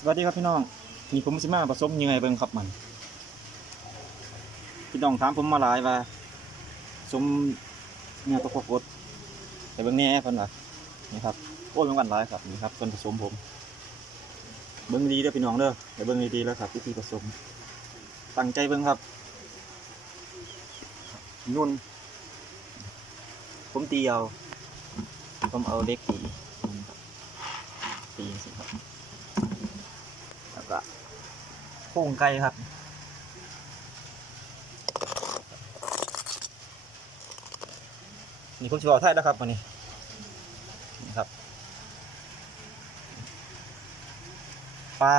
สวัสดีครับพี่น้องนี่ผมสิมาผสมยังไงเบิ่งครับมัน พี่น้องถามผมมาหลายว่าสมเนี่ยตะกกดแต่เบิ่งแน่เพิ่นว่านี่ครับโอ้ยมันหวานหลายครับนี่ครับส่วนผสมผม เบิ่งดีเด้อพี่น้องเด้อไปเบิ่งดีๆแล้วครับวิธีผสม ตั้งใจเบิ่งครับ นุ่น ผมตีเอาผมเอาเล็กตีตีสิครับ แล้วก็โค้งไก่ครับนี่ผมจะบอกไทยแล้วครับวันนี้นี่ครับปลา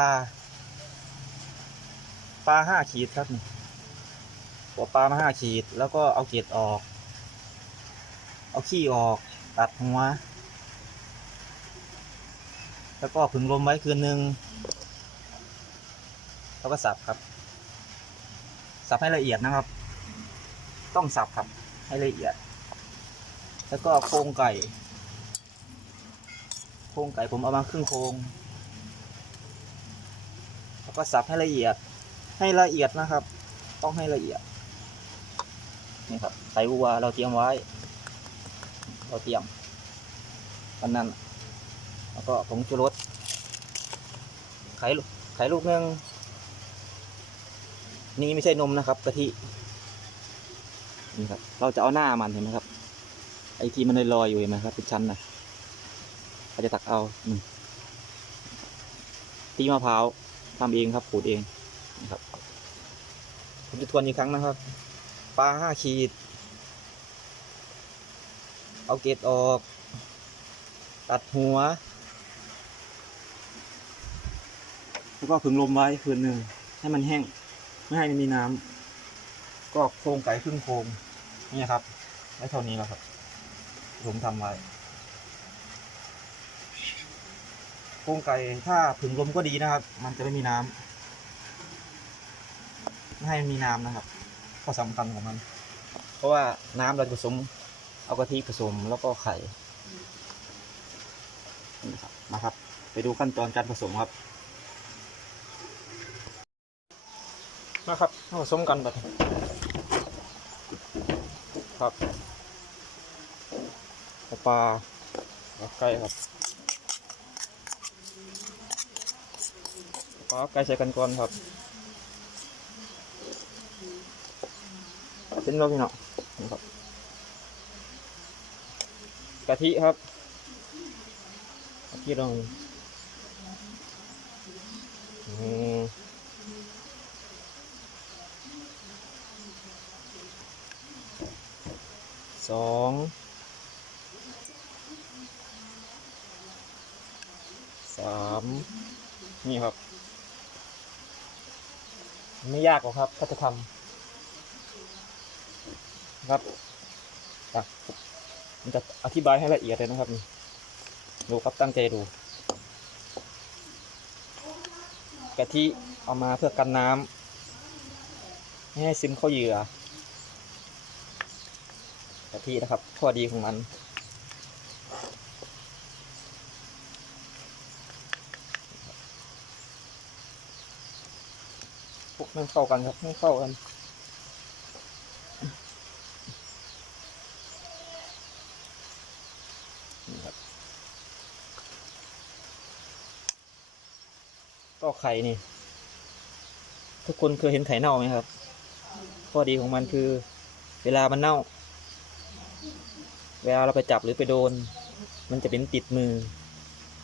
ปลาห้าขีดครับนี่หัวปลามาห้าขีด แล้วก็เอาเกล็ดออก เอาขี้ออก ตัดหัว แล้วก็ผึ่งลมไว้คืนหนึ่ง แล้วก็สับครับ สับให้ละเอียดนะครับ ต้องสับครับให้ละเอียด แล้วก็โครงไก่ โครงไก่ผมเอามาครึ่งโครงแล้วก็สับให้ละเอียด ให้ละเอียดนะครับ ต้องให้ละเอียดนี่ครับไข่วัวเราเตรียมไว้ เราเตรียมวันนั้น แล้วก็ผงชูรสไข่ลูกไข่ลูกหนึง นี่ไม่ใช่นมนะครับกะทินี่ครับ เราจะเอาหน้ามันเห็นไหมครับ ไอที่มันลอยอยู่เห็นไหมครับเป็นชั้นนะเราจะตักเอาอตีมะพร้าวทำเองครับขูดเองนะครับผมจะทวนอีกครั้งนะครับ ปลาห้าขีด เอาเกล็ดออก ตัดหัว แล้วก็ผึ่งลมไว้คืนหนึ่งให้มันแห้ง ไม่ให้มันมีน้ำก็โครงไก่ครึ่งโครงนี่ครับได้เท่านี้แล้วครับ ผมทำไว้โครงไก่ถ้าผึ่งลมก็ดีนะครับ มันจะไม่มีน้ำไม่ให้มีน้ำนะครับข้อสำคัญของมัน เพราะว่าน้ำเราจะผสม เอากะทิผสมแล้วก็ไข่นี่ครับมาครับ ไปดูขั้นตอนการผสมครับ นะครับเอาผสมกันแบบครับปลาไก่ครับปลาไก่ใส่กันก่อนครับเป็นรสพี่เนาะนี่ครับกะทิครับกะทิลงอืม สองสามนี่ครับ ไม่ยากหรอกครับถ้าจะทำครับอะมันจะอธิบายให้ละเอียดเลยนะครับนี่ดูครับตั้งใจดูกะทิเอามาเพื่อกันน้ำไม่ให้ซึมเข้าเหยื่อ กะทินะครับข้อดีของมัน พวกมันเข้ากันครับให้เข้ากันก็ไข่นี่ ทุกคนเคยเห็นไข่เน่าไหมครับ ข้อดีของมันคือ เวลามันเน่า เวลาเราไปจับหรือไปโดน มันจะเป็นติดมือ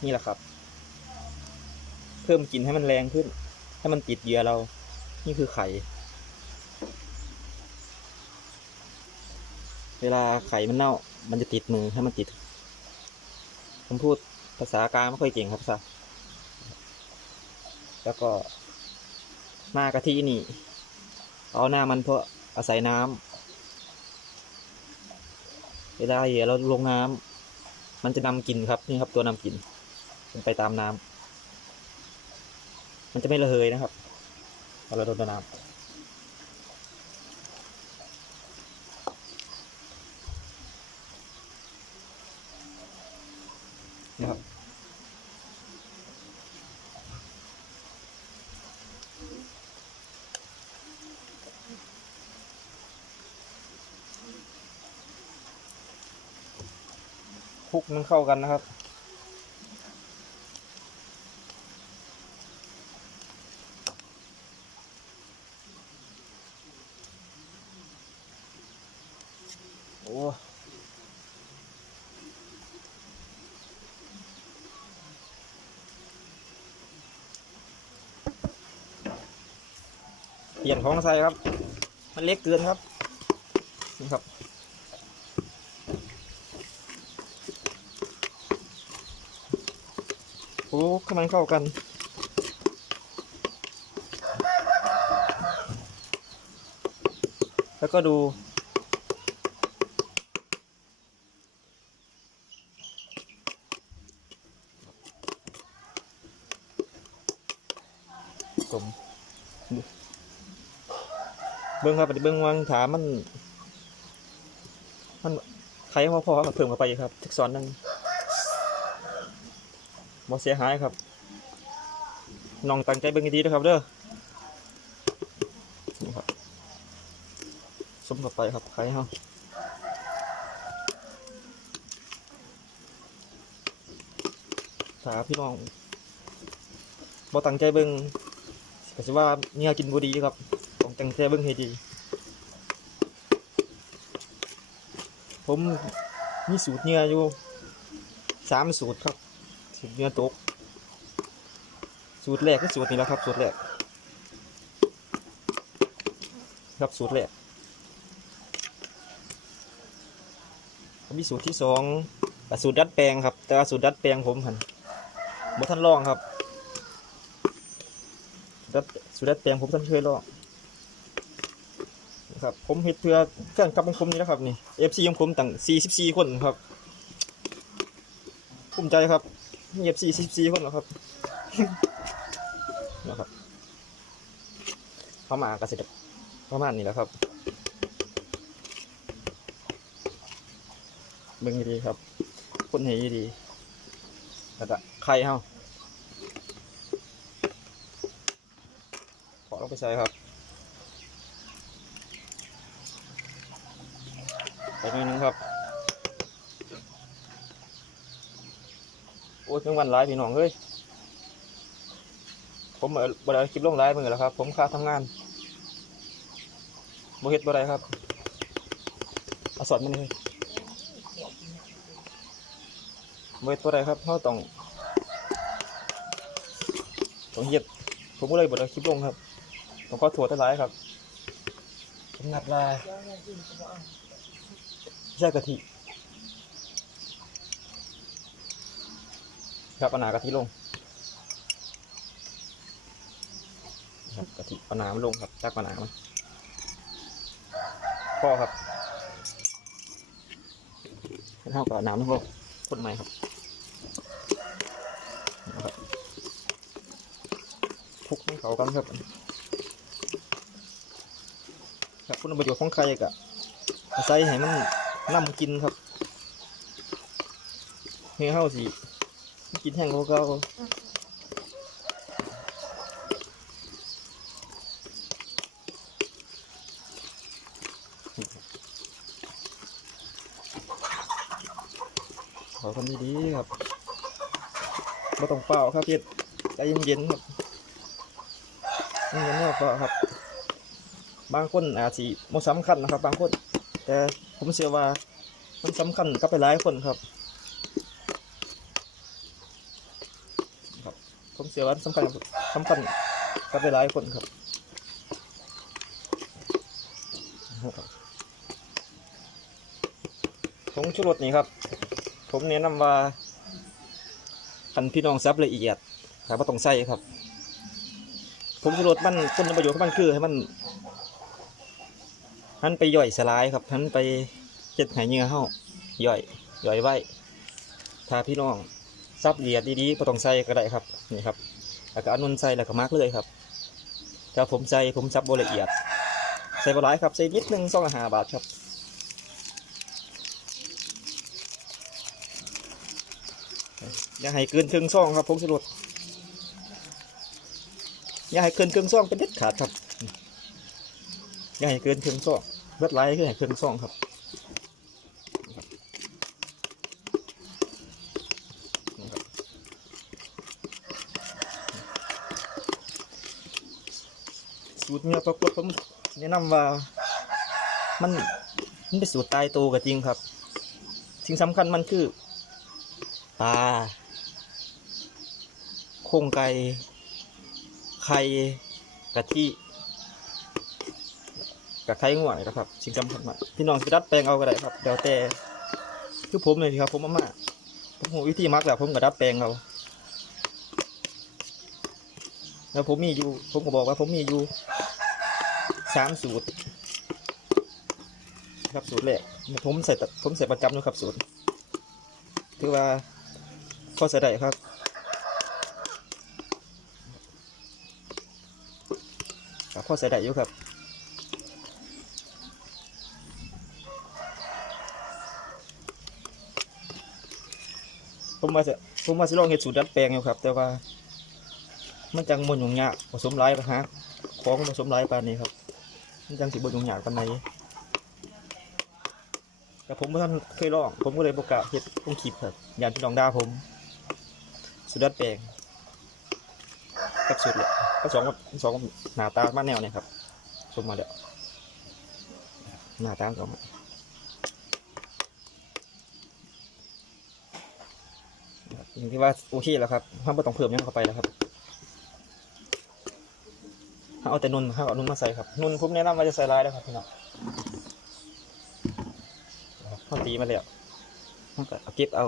นี่แหละครับ เพิ่มกลิ่นให้มันแรงขึ้น ให้มันติดเหยื่อเรา นี่คือไข่ เวลาไข่มันเน่า มันจะติดมือให้มันติด ผมพูดภาษากลางไม่ค่อยเก่งครับซะแล้วก็หน้ากะทินี่ เอาหน้ามันเพราะอาศัยน้ำ เวลาเหยื่อเราลงน้ำมันจะนำกลิ่นครับนี่ครับตัวนำกลิ่นมันไปตามน้ำมันจะไม่ระเหยนะครับเราโดนน้ำนะครับ คลุก มันเข้ากันนะครับ โอ้เปลี่ยนของใส่ครับ มันเล็กเกินครับนี่ครับ โอ้ข้ามันเข้ากัน แล้วก็ดูผมเบิ้งครับเบิ้งวางถามมัน มันใครพอพอครับเพิ่มเข้าไปครับทึกซ้อนหนึง บ่เสียหายครับน้องตั้งใจเบิ้งดีนะครับเด้อนี่ครับสมเข้าไปครับใครเฮาถ้าพี่น้องบ่ตั้งใจเบิ้งก็สิว่าเนี่ยกินบ่ดีครับต้องตั้งใจเบิ้งให้ดี ผมมีสูตรเนื้ออยู่สามสูตรครับ เนื้อตก สูตรแรกก็สูตรนี้แหละครับ สูตรแรก ครับสูตรแรกมีสูตรที่สองสูตรดัดแปลงครับ แต่สูตรดัดแปลงผมหันบ่ท่านลองครับดัดสูตรดัดแปลงผมท่านเคยลองครับผมเฮ็ดเพื่อแฟนคลับของผมนี่นะครับนี่ FC ของผมตั้ง44 คนครับภูมิใจครับ มี FC 44คนแล้วครับนะครับประมาณกสิประมาณนี้แล้วครับเบิ่งดีครับคนให้ดีแล้วก็ไข่เฮาขอลงไปใส่ครับไปหน่อยนึงครับ อ้ยเพิ่งวันร้ายพี่น้องเฮ้ย ผมเอ่อบได้คลิปลงร้ายมือแล้วครับ ผมค่าทำงานโมเฮ็ดบ่ได้ครับอาสอนมันเลยโมเฮ็ดบ่ได้ครับเขาต้องต้องเฮ็ดผมก็เลยบ่ได้คลิปลงครับผมก็ถั่วตะไลายครับผมงัดลายใช่กะทิ ครับเอาหนากะทิลงครับกะทิเอาหนามันลงครับตักเอาหนามันพ่อครับเท่ากับน้ำทั้งโลกคนใหม่ครับนะครับคลุกให้เขากันครับครับคุณประโยชน์ของใครกะอาศัยให้มันน้ำกินครับเฮ้ยเฮาสิ กินแห้งเขาก็ขอคนดีๆครับไม่ต้องเป่าครับพี่ใจเย็นๆครับเย็นๆเนี่ยเป่าครับ บางคนอาจสิบ่สำคัญนะครับ บางคน แต่ผมเชื่อว่ามันสำคัญกับไปหลายคนครับ ผมเชื่อว่าสำคัญกับสำคัญกับหลายคนครับผงชูรสนี่ครับ ผมแนะนำว่าคันพี่น้องซับละเอียดแต่ว่าต้องใส่ครับผงชูรสมันคุณประโยชน์ของมันคือให้มันหันไปย่อยสลายครับหันไปเจ็ดหายเหงื่อเฮาย่อยย่อยไว้ถ้าพี่น้อง ซับละเอียดดีๆก็ต้องใส่ก็ได้ครับนี่ครับแล้วก็อันนุนใส่แล้วก็มักเลยครับถ้าผมใส่ผมซับบ่ละเอียด ใส่บ่หลายครับใส่นิดนึงสองห้าบาทครับอย่าให้เกินครึ่งซองครับผมสรุปอย่าให้เกินครึ่งซองเป็นเด็ดขาดครับอย่าให้เกินครึ่งซองเบิดไลค์คือให้ครึ่งซองครับ เนื้อปลากดผมแนะนำว่ามันมันเป็นสูตรตายตัวก็จริงครับ สิ่งสำคัญมันคือปลาโครงไก่ไข่กะทิกับไข่ง่วงนะครับ สิ่งสำคัญมากพี่น้องสิดัดแปลงเอาก็ได้ครับเดี๋ยวแต่คือผมเลยครับ ผมมามาผมวิธีมักแล้วผมก็ดัดแปลงเอาแล้วผมมีอยู่ ผมก็บอกว่าผมมีอยู่ สามสูตรครับสูตรแรกผมใส่ผมใส่ประจำนะครับสูตรถือว่าพอใส่ได้ครับพอใส่ได้อยู่ครับผมมาจะผมมาสิลองเห็ดสูตรดัดแปลงอยู่ครับ แต่ว่า มันจังมันยุ่งยากผสมหลายปะฮะของผสมหลายปานนี้ครับ จังสิบยุ่งยากปานไหนแต่ผมบ่ท่านเคยลองผมก็เลยประกล้าศเห็ดต้องคลิปครับย่างที่น้องดาผมสูตรดัดแปลงกับสูตรเลยก็สองสองหน้าตามาแนวเนี่ยครับชมมาเดี๋ยวหน้าตาสองอย่างที่ว่าโอเคแล้วครับห้ามไม่ต้องเพิ่มยังเข้าไปแล้วครับ เอาแต่นุ่นห้ามเอานุ่นมาใส่ครับ นุ่นผมแนะนำว่าจะใส่ลายแล้วครับพี่น้องเขาตีมาแล้วมันก็เอาเก็บเอา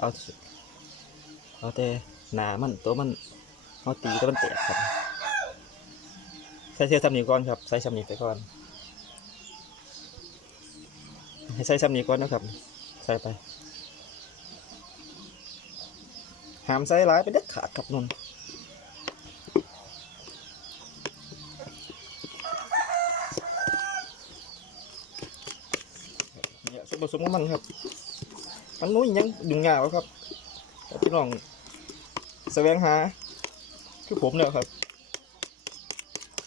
เอาเอาแต่หนามันตัวมันเอาตีแต่มันแตกครับ ใส่เสื้อซ้ำนี้ก่อนครับ ใส่ซ้ำนี้ไปก่อน ให้ใส่ซ้ำนี้ก่อนนะครับ ใส่ไปหามใส่ร้ายไปเด็ดขาดครับนุ่นเนี่ย ส่วนผสมมันครับ มันนู้นยังดึงยากแล้วครับพี่น้องแสวงหา คือผมเนี่ยครับ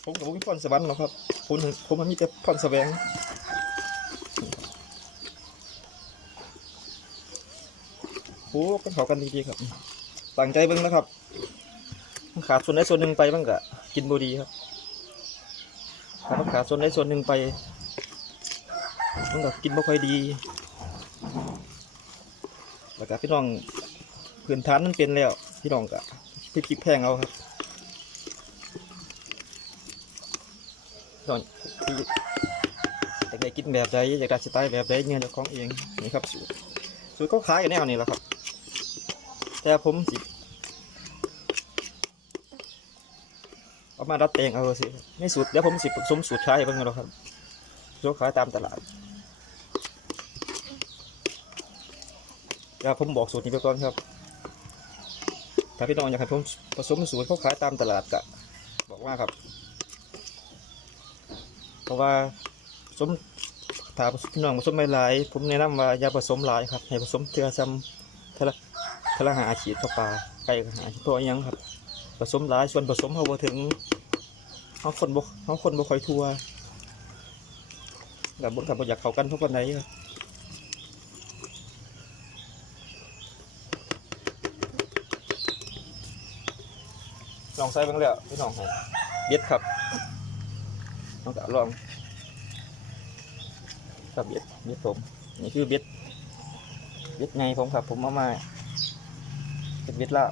ผมกับพี่พรสวรรค์หรอกครับ ผมผมมันมีแต่พรแสวงโอ้กันเขากันดีๆครับตั้งใจเบิ่งนะครับขาดส่วนใดส่วนหนึ่งไปมันก็กินบูดีครับถ้าขาดส่วนใดส่วนหนึ่งไปมันก็กินบ่ค่อยดี แล้วก็พี่น้องพื้นฐานมันเป็นแล้ว พี่น้องก็พลิกแพงเอาครับก่อนที่อยากได้กินแบบใดอยากได้สไตล์แบบใดเนี่ยเจ้าของเองนี่ครับสูตรสูตรก็คล้ายกันแนวนี้แหละครับ แต่ผมสิเอามาดัดแปลงเอาสิในสูตรเดี๋ยวผมสิผสมสูตรขายให้เบิ่งเอาครับสูตรขายตามตลาด เดี๋ยวผมบอกสูตรนี้ไปก่อนครับ ถ้าพี่น้องอยากให้ผมผสมสูตรเขาขายตามตลาดก็บอกว่าครับ เพราะว่าผสมถ้าพี่น้องผสมไม่หลาย ผมแนะนำว่าอย่าผสมหลายครับ ให้ผสมเทือซ้ำเทละเทละหาอาชีพเข้าปลาไก่หาอาชีพาะอิหยังครับ ผสมหลายส่วนผสมเขาบ่ถึงเขาคนบ่เขาคนบ่ค่อยทั่วกับบนกับบอยากเข้ากันท่ากันไหนครับ ลองใส่เบ้างแล้วพี่น้องให้เบ็ดครับต้องกะลองครับเบ็ดเบ็ดผม นี่คือเบ็ดเบ็ดไงผมครับ ผมเอามาเป็นเบ็ดลาบ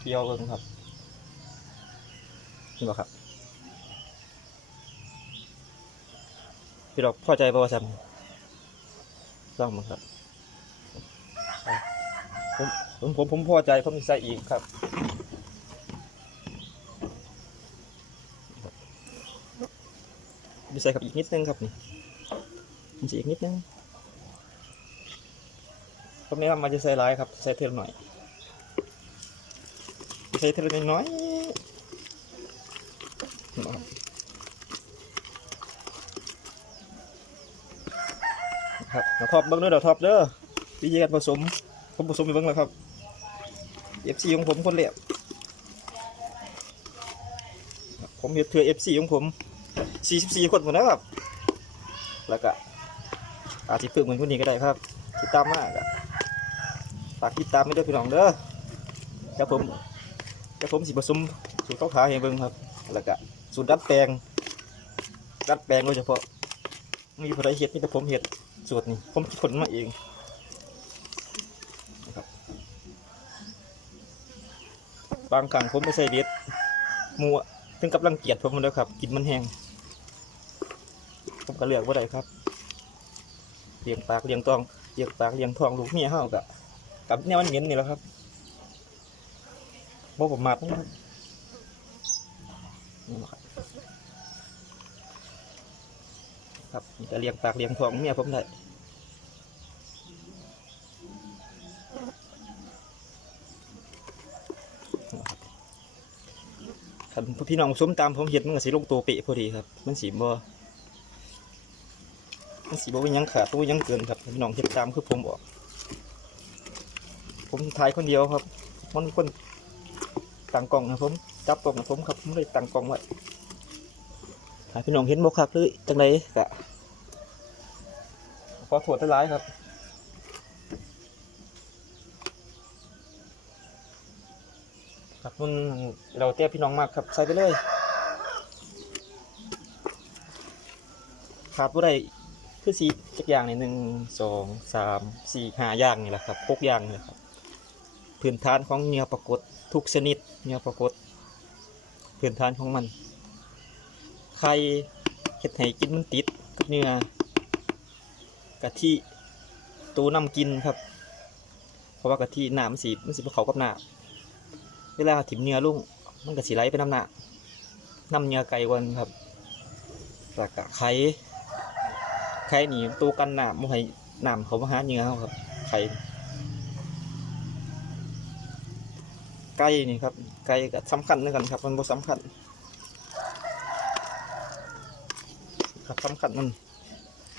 เกี่ยวเบิ่งครับนี่บ่ครับพี่ดอกพอใจป่าวซันลองมั้งครับผม ผมผมผมพอใจผมสิใส่อีกครับมีใส่กับอีกนิดนึงครับนี่มันจะอีกนิดนึงตรงนี้มันจะใส่หลายครับใส่เทลหน่อยใส่เทลน้อยนะครับครับดาวทอปเบิ้งด้อเดี๋ยวทอปเด้อวิธีการผสมผมผสมไปเบิ้งแล้วครับ อฟซีของผมคนเลียผมเห็ดเถื่อเอฟซีของผม44คนหมดแล้วครับ แล้วก็อาจจะเพิ่มเหมือนคนนี้ก็ได้ครับ ติดตามมากฝากติดตามไม่ได้พี่น้องเด้อเดี๋ยวผมเดี๋ยวผมสิผสมสูตรเขาขายให้เบิ่งครับ แล้วก็สูตรดัดแปลง ดัดแปลงโดยเฉพาะมีผู้ใดเฮ็ดมีแต่ผมเฮ็ดสูตรนี่ผมคิดคนมาเองนะครับ บางครั้งผมไม่ใส่เด็ดมัวถึงกับรังเกียจผมเลยครับ กินมันแห้งผมก็เลือกว่าได้ครับเลี้ยงปากเลี้ยงตองเลี้ยงปากเลี้ยงทองลูกเมียเฮากับกับแนวมันเห็นนี่แหละครับบ่ผมมาดนะครับนี่แหละครับครับนี่ก็เลี้ยงปากเลี้ยงทองเมียผมได้ ครับพี่น้องสมตามผมเห็นมันก็สิลงตัวเปะพอดีครับ มันสีบ่มันสีบ่เป็นยังขาดบ่เป็นหยังเกินครับพี่น้องเห็นตามคือผมบอก ผมถ่ายคนเดียวครับมันคนตั้งกล้องนะผมจับกล้องนะผมครับผมเลยตั้งกล้องไว้ถ่ายพี่น้องเห็นบ่ครับหรือจังไดกะขอโทษได้ร้ายครับมัน เราเตี้พี่น้องมากครับใส่ไปเลยขาดบ่ได้คือสีจักอย่างนี่หนึ่งสองสามสี่ห้าอย่างนี่แหละครับหกอย่างนี่แหละครับพื้นฐานของเนื้อปรากฏทุกชนิดเนื้อปรากฏพื้นฐานของมันไข่เห็ดให้กินมันติดกับเนื้อกะทิตูน้ำกินครับ เพราะว่ากะทิน้ำมันสีมันสีเขากับน้ำเวลาถิ่มเนื้อลุ่ง มันก็สีไหลไปน้ำหน้าน้ำเนื้อไก่วันครับแล้วก็ไข่ไข่หนีตัวกันหน้ำมันให้น้ำเขามาหาเนื้อาครับ ไข่ไก่นี่ครับไก่ก็สำคัญเหมือนกันครับ มันบ่สำคัญครับสำคัญมัน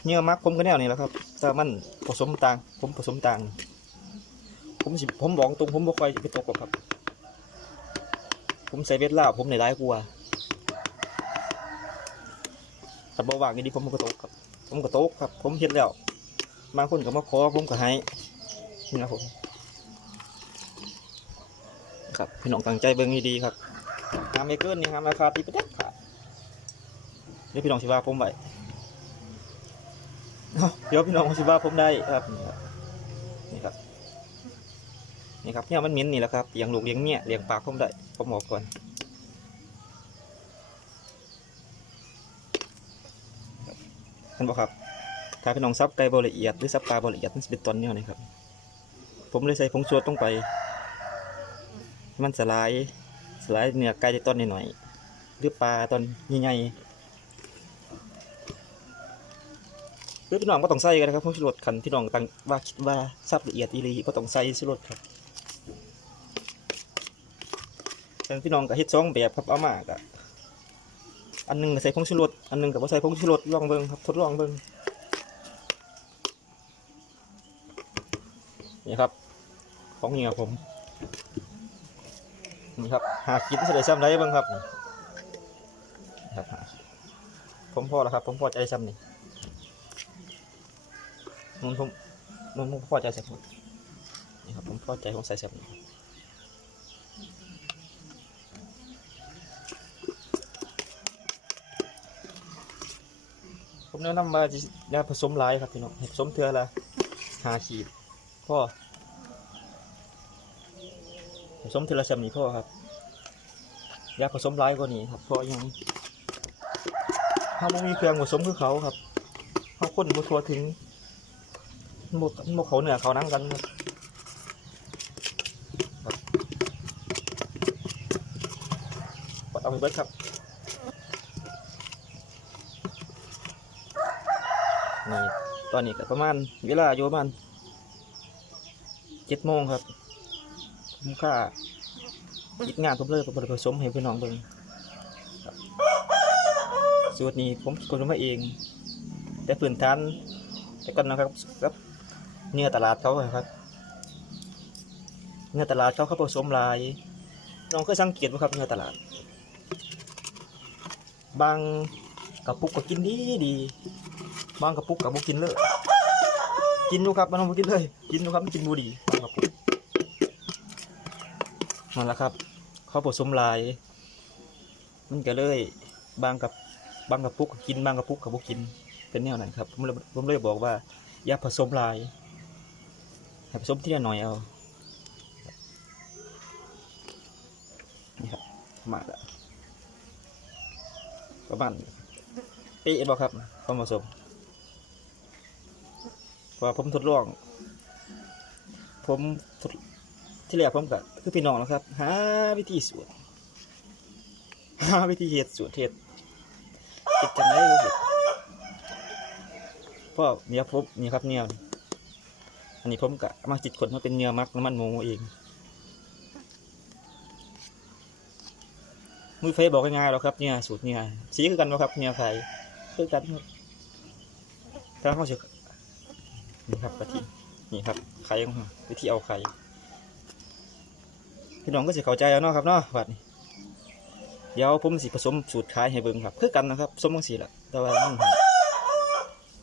เนื้อมักผมก็แนวนี้แหละครับแต่มันผสมต่าง ผมผสมต่าง ผมสิผมบอกตรงผมบ่ค่อยไปตกหรอกครับ ผมใส่เวทลาวผมในร้ายกลัวแต่บ่วางอย่างนี้ผมก็ตกครับ ผมก็ตกครับ ผมเฮ็ดแล้วบางคนก็มาขอผมก็ให้นี่นะผมครับพี่น้องตั้งใจเบิ่งดีๆครับหามไม่เกินนี่หามราคาตีประจักขาดเดี๋ยวพี่น้องสิวาผมไว้เดี๋ยวพี่น้องสิวาผมได้ครับนี่ครับนี่ครับเนี่ยมันเหม็นนี่แหละครับเลี้ยงลูกเลี้ยงเมียเลี้ยงปากผมได้ ผมบอกก่อนเห็นบอกครับถ้าพี่น้องซับไก่บละเอียดหรือซับปลาบละเอียดมันเป็นตอนเนี่ยนะครับ ผมเลยใส่ผงชูรสลงไปให้มันสลายสลายเนื้อไก่ในต้นหน่อยๆหรือปลาตอนใหญ่ๆเพื่อพี่น้องก็ต้องใส่กันนะครับเพราะชูรสขันพี่น้องตั้งว่าคิดว่าซับละเอียดอีหลีก็ต้องใส่ชูรสครับแต่ พี่น้องก็เฮ็ดสองแบบครับเอามากะอันหนึงก็ใส่ผงชูรสอันหนึงก็บ่ใส่ผงชูรสลองเบิ่งครับทดลองเบิ่งนี่ครับ ของเหี่ยผมนี่ครับหากินใส่ซ้ำไรเบิ่งครับครับผมพอแล้วครับ ผมพอใจซ้ำนี่มันผมมันผมพอใจใส่ผมนี่ครับผมพอใจผมใส่เสียบนี่ ผมแนะนำว่าจะยาผสมหลายครับพี่น้องผสมเทือละหาขีดพ่อผสมเทือละสียบนี่พ่อครับยาผสมหลายกว่านี้ครับเพราะยังถ้าไม่มีเครื่องผสมคือเขาครับเขาคนบ่ทั่วถึงหมกหมกเขาเหนือเขานั่งกันครับเอาไปเบิดครับ นี่ตอนนี้ก็ประมาณเวลาอยู่ประมาณเจ็ดโมงครับผมค่าคิดงานผมเลยผมผสมให้พี่น้องเบิ่งสูตรนี้ผมคนมาเอง แต่พื้นฐานแต่ก่อนนะครับครับ เนื้อตลาดเขาอครับ เนื้อตลาดเขาเขาผสมลายน้องเคยสังเกตไหมครับเนื้อตลาด บางกระปุกก็กินดีดี บางกระปุกกับบุกินเลย กินดูครับมันบุกินเลย กินดูครับมันกินบุดีบางกระปุกนั่นแหละครับเขาผสมลาย มันก็เลยบางกับบางกระปุกก็กินบางกระปุกกับบุกินเป็นแนวนั้นครับผมเลยผมเลยบอกว่า อย่าผสมลายให้ผสมที่ละหน่อยเอานี่ครับมาแล้วประมาณเป๊ะบ่ครับความผสม เพราะว่าผมทดลอง ผมที่แรกผมก็คือพี่น้องนะครับ หาวิธีสูตรหาวิธีเฮ็ดสูตรเฮ็ดเฮ็ดจังได๋เฮ็ดเพราะเนี่ยผมนี่ครับเนี่ยอันนี้ผมก็มาจิตคนมาเป็นเนื้อมักน้ำมันหมูเองมือไฟบอกง่ายๆหรอกครับเนี่ยสูตรเนี่ยสีคือกันบ่ครับเนี่ยไฟคือกันครับถ้าเขาจะ นี่ครับกะทินี่ครับไข่ของเราวิธีเอาไข่พี่น้องก็สิเข้าใจแล้วเนาะครับเนาะบัดนี้เดี๋ยวผมสิผสมสูตรขายให้เบิ่งครับคือกันนะครับสมจังซี่แหละแต่ว่ามัน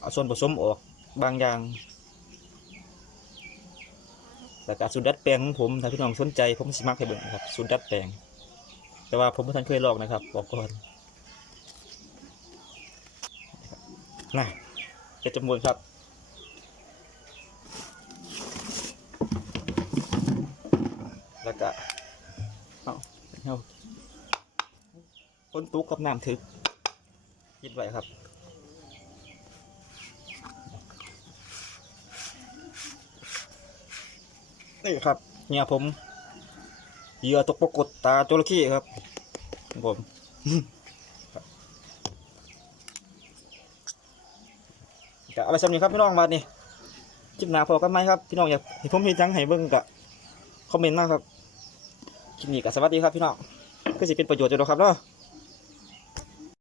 เอาส่วนผสมออกบางอย่างแล้วก็สูตรดัดแปลงของผมถ้าพี่น้องสนใจผมสิมักให้เบิ่งครับสูตรดัดแปลง แต่ว่าผมไม่ทันเคยลองนะครับบอกก่อนน่ะเก็บจำนวนครับ แล้วก็เอาเอาคนตุกกับน้ำถึกยิดไว้ครับนี่ครับเนี่ยผมเหยื่อตกปรากฏตาจระเข้ครับผมครับก็เอาไปสำนีครับพี่น้องมานี่คลิปหนาพอกันไหมครับ พี่น้องอยากให้ผมเห็นจังให้เบิ่งกะคอมเมนต์มาครับ คลิปนี้ก็สวัสดีครับพี่น้องก็จะเป็นประโยชน์อยู่แล้วครับเนาะ